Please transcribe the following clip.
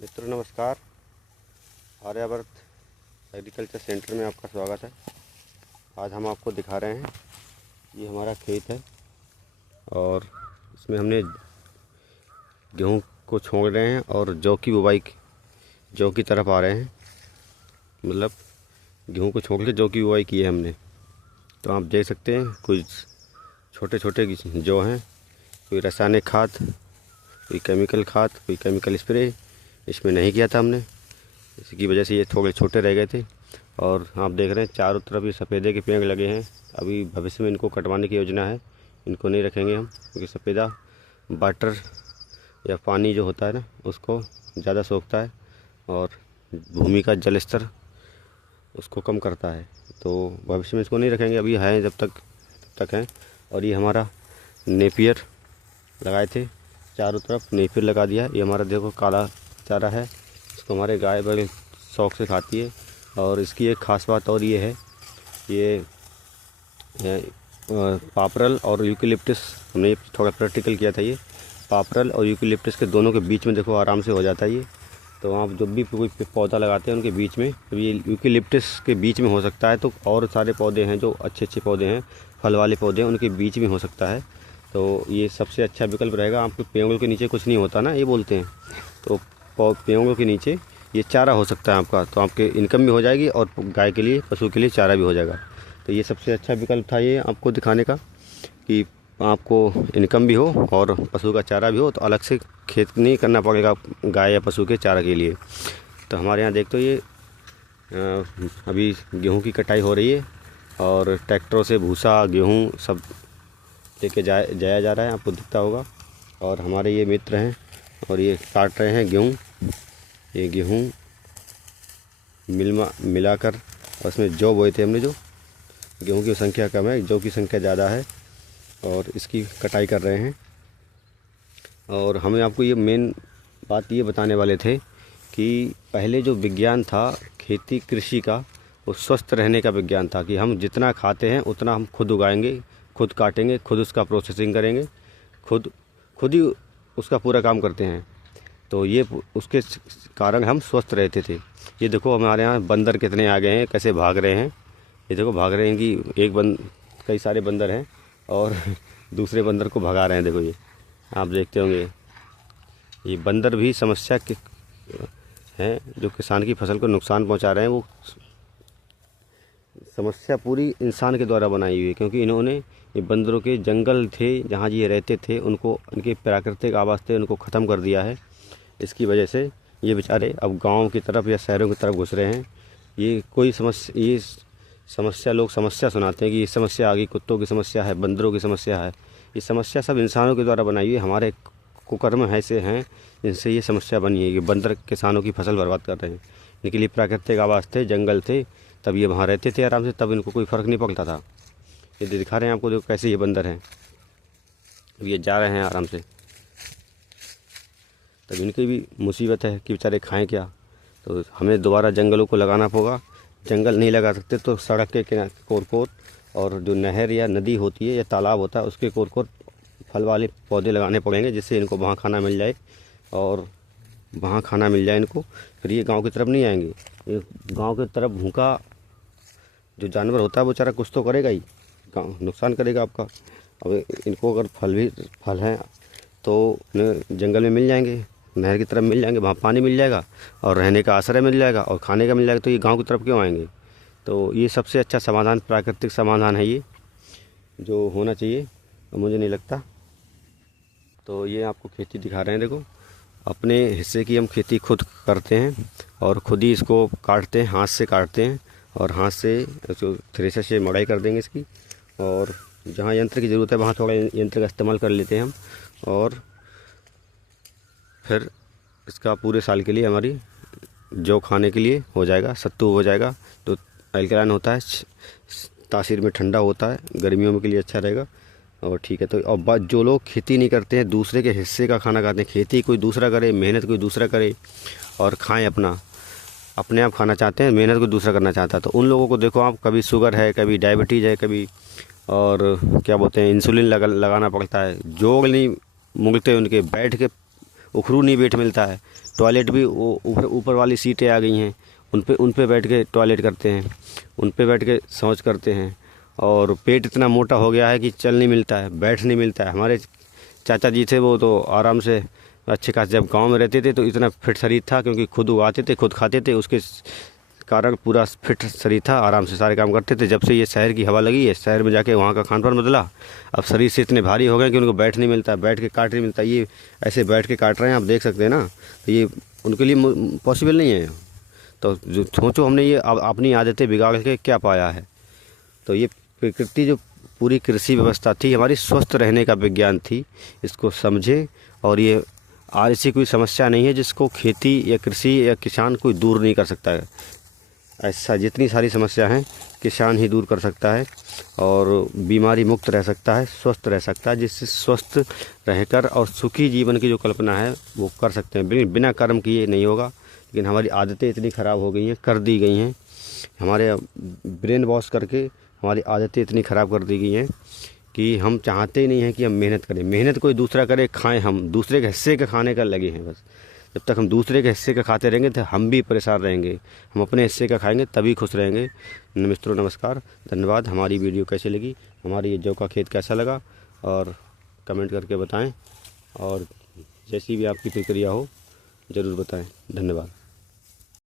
मित्रों नमस्कार। Aryavart agriculture centre में आपका स्वागत है। आज हम आपको दिखा रहे हैं, ये हमारा खेत है और इसमें हमने गेहूं को छोड़ रहे हैं और जौ की तरफ आ रहे हैं। मतलब गेहूं को छोड़ के जौ की बुवाई की है हमने। तो आप देख सकते हैं कुछ छोटे छोटे जौ हैं। कोई रासायनिक खाद, कोई केमिकल खाद, कोई केमिकल स्प्रे इसमें नहीं किया था हमने, इसकी वजह से ये थोड़े छोटे रह गए थे। और आप देख रहे हैं चारों तरफ ये सफ़ेदे के पेड़ लगे हैं। अभी भविष्य में इनको कटवाने की योजना है, इनको नहीं रखेंगे हम, क्योंकि सफ़ेदा वाटर या पानी जो होता है ना उसको ज़्यादा सोखता है और भूमि का जल स्तर उसको कम करता है। तो भविष्य में इसको नहीं रखेंगे, अभी है जब तक हैं। और ये हमारा नेपियर लगाए थे, चारों तरफ नेपियर लगा दिया। ये हमारा देखो काला चारा है, इसको हमारे गाय बड़े शौक से खाती है। और इसकी एक ख़ास बात और ये है, ये पापरल और यूकेलिप्टस, हमने थोड़ा प्रैक्टिकल किया था। ये पापरल और यूकेलिप्टस के दोनों के बीच में देखो आराम से हो जाता है ये। तो आप जब भी कोई पौधा लगाते हैं उनके बीच में, तो ये यूकेलिप्टस के बीच में हो सकता है, तो और सारे पौधे हैं जो अच्छे पौधे हैं, फल वाले पौधे हैं, उनके बीच में हो सकता है। तो ये सबसे अच्छा विकल्प रहेगा। आपके पेड़ों के नीचे कुछ नहीं होता ना, ये बोलते हैं, तो पेड़ों के नीचे ये चारा हो सकता है आपका। तो आपके इनकम भी हो जाएगी और गाय के लिए, पशु के लिए चारा भी हो जाएगा। तो ये सबसे अच्छा विकल्प था ये आपको दिखाने का, कि आपको इनकम भी हो और पशु का चारा भी हो, तो अलग से खेत नहीं करना पड़ेगा गाय या पशु के चारा के लिए। तो हमारे यहाँ देख तो ये अभी गेहूं की कटाई हो रही है और ट्रैक्टरों से भूसा गेहूं सब लेके जाया जा रहा है, आपको दिखता होगा। और हमारे ये मित्र हैं और ये काट रहे हैं गेहूं। ये गेहूं मिलाकर और उसमें जौ बोए थे हमने, जो गेहूं की संख्या कम है, जौ की संख्या ज़्यादा है, और इसकी कटाई कर रहे हैं। और हमें आपको ये मेन बात ये बताने वाले थे कि पहले जो विज्ञान था खेती कृषि का, वो स्वस्थ रहने का विज्ञान था, कि हम जितना खाते हैं उतना हम खुद उगाएंगे, खुद काटेंगे, खुद उसका प्रोसेसिंग करेंगे, खुद ही उसका पूरा काम करते हैं। तो ये उसके कारण हम स्वस्थ रहते थे। ये देखो हमारे यहाँ बंदर कितने आ गए हैं, कैसे भाग रहे हैं। ये देखो भाग रहे हैं कि कई सारे बंदर हैं और दूसरे बंदर को भगा रहे हैं। देखो ये आप देखते होंगे, ये बंदर भी समस्या के हैं, जो किसान की फसल को नुकसान पहुंचा रहे हैं। वो समस्या पूरी इंसान के द्वारा बनाई हुई है, क्योंकि इन्होंने, ये बंदरों के जंगल थे जहाँ ये रहते थे, उनको उनके प्राकृतिक आवास थे, उनको ख़त्म कर दिया है। इसकी वजह से ये बेचारे अब गांव की तरफ या शहरों की तरफ घुस रहे हैं। ये समस्या लोग समस्या सुनाते हैं कि ये समस्या आ गई, कुत्तों की समस्या है, बंदरों की समस्या है। ये समस्या सब इंसानों के द्वारा बनाई हुई है, हमारे कुकर्म ऐसे हैं जिनसे ये समस्या बनी है। ये बंदर किसानों की फसल बर्बाद कर रहे हैं। इनके लिए प्राकृतिक आवास थे, जंगल थे, तब ये वहाँ रहते थे आराम से, तब इनको कोई फ़र्क नहीं पड़ता था। ये दिखा रहे हैं आपको, देखो कैसे ये बंदर हैं। अब ये जा रहे हैं आराम से, तब इनकी भी मुसीबत है कि बेचारे खाएं क्या। तो हमें दोबारा जंगलों को लगाना होगा। जंगल नहीं लगा सकते तो सड़क के किनारे कोर और जो नहर या नदी होती है या तालाब होता है उसके कोर फल वाले पौधे लगाने पड़ेंगे, जिससे इनको वहाँ खाना मिल जाए और वहाँ खाना मिल जाए इनको। फिर ये गांव की तरफ नहीं आएंगे। ये गांव की तरफ भूखा जो जानवर होता है वो बेचारा कुछ तो करेगा ही, नुकसान करेगा आपका। अब इनको अगर फल हैं तो उन्हें जंगल में मिल जाएंगे, नहर की तरफ मिल जाएंगे, वहाँ पानी मिल जाएगा और रहने का आश्रय मिल जाएगा और खाने का मिल जाएगा। तो ये गांव की तरफ क्यों आएंगे। तो ये सबसे अच्छा समाधान, प्राकृतिक समाधान है ये, जो होना चाहिए, मुझे नहीं लगता। तो ये आपको खेती दिखा रहे हैं, देखो अपने हिस्से की हम खेती खुद करते हैं और खुद ही इसको काटते हैं, हाथ से काटते हैं और हाथ से इसको थ्रेशर से मड़ाई कर देंगे इसकी। और जहाँ यंत्र की ज़रूरत है वहाँ थोड़ा यंत्र का इस्तेमाल कर लेते हैं हम, और फिर इसका पूरे साल के लिए हमारी जौ खाने के लिए हो जाएगा, सत्तू हो जाएगा। तो अल्कलाइन होता है, तासीर में ठंडा होता है, गर्मियों में के लिए अच्छा रहेगा। और ठीक है। तो और बात, जो लोग खेती नहीं करते हैं, दूसरे के हिस्से का खाना खाते हैं, खेती कोई दूसरा करे, मेहनत कोई दूसरा करे और खाएं, अपने आप खाना चाहते हैं, मेहनत कोई दूसरा करना चाहता है, तो उन लोगों को देखो आप, कभी शुगर है, कभी डायबिटीज़ है, कभी और क्या बोलते हैं इंसुलिन लगाना पड़ता है, जोड़ नहीं मुड़ते उनके, बैठ के उखरू नहीं बैठ मिलता है। टॉयलेट भी वो ऊपर वाली सीटें आ गई हैं, उन पे बैठ के टॉयलेट करते हैं, उन पे बैठ के शौच करते हैं। और पेट इतना मोटा हो गया है कि चल नहीं मिलता है, बैठ नहीं मिलता है। हमारे चाचा जी थे वो तो आराम से अच्छे खास, जब गांव में रहते थे तो इतना फिट शरीर था, क्योंकि खुद उगाते थे, खुद खाते थे, उसके कारण पूरा फिट शरीर था, आराम से सारे काम करते थे। जब से ये शहर की हवा लगी है, शहर में जाके वहाँ का खान पान बदला, अब शरीर से इतने भारी हो गए कि उनको बैठ नहीं मिलता, बैठ के काट नहीं मिलता। ये ऐसे बैठ के काट रहे हैं, आप देख सकते हैं ना, तो ये उनके लिए पॉसिबल नहीं है। तो जो सोचो हमने ये अपनी आदतें बिगाड़ के क्या पाया है। तो ये प्रकृति जो पूरी कृषि व्यवस्था थी हमारी, स्वस्थ रहने का विज्ञान थी, इसको समझे। और ये आज ऐसी कोई समस्या नहीं है जिसको खेती या कृषि या किसान कोई दूर नहीं कर सकता है। ऐसा जितनी सारी समस्या हैं किसान ही दूर कर सकता है, और बीमारी मुक्त रह सकता है, स्वस्थ रह सकता है, जिससे स्वस्थ रहकर और सुखी जीवन की जो कल्पना है वो कर सकते हैं। बिना कर्म किए नहीं होगा, लेकिन हमारी आदतें इतनी ख़राब हो गई हैं, कर दी गई हैं, हमारे ब्रेन वॉश करके हमारी आदतें इतनी ख़राब कर दी गई हैं कि हम चाहते ही नहीं हैं कि हम मेहनत करें। मेहनत कोई दूसरा करे, खाएं, हम दूसरे के हिस्से का खाने का लगे हैं बस। जब तक हम दूसरे के हिस्से का खाते रहेंगे तो हम भी परेशान रहेंगे। हम अपने हिस्से का खाएंगे तभी खुश रहेंगे। मित्रों नमस्कार, धन्यवाद। हमारी वीडियो कैसी लगी, हमारी ये जौ का खेत कैसा लगा, और कमेंट करके बताएं, और जैसी भी आपकी प्रक्रिया हो ज़रूर बताएं। धन्यवाद।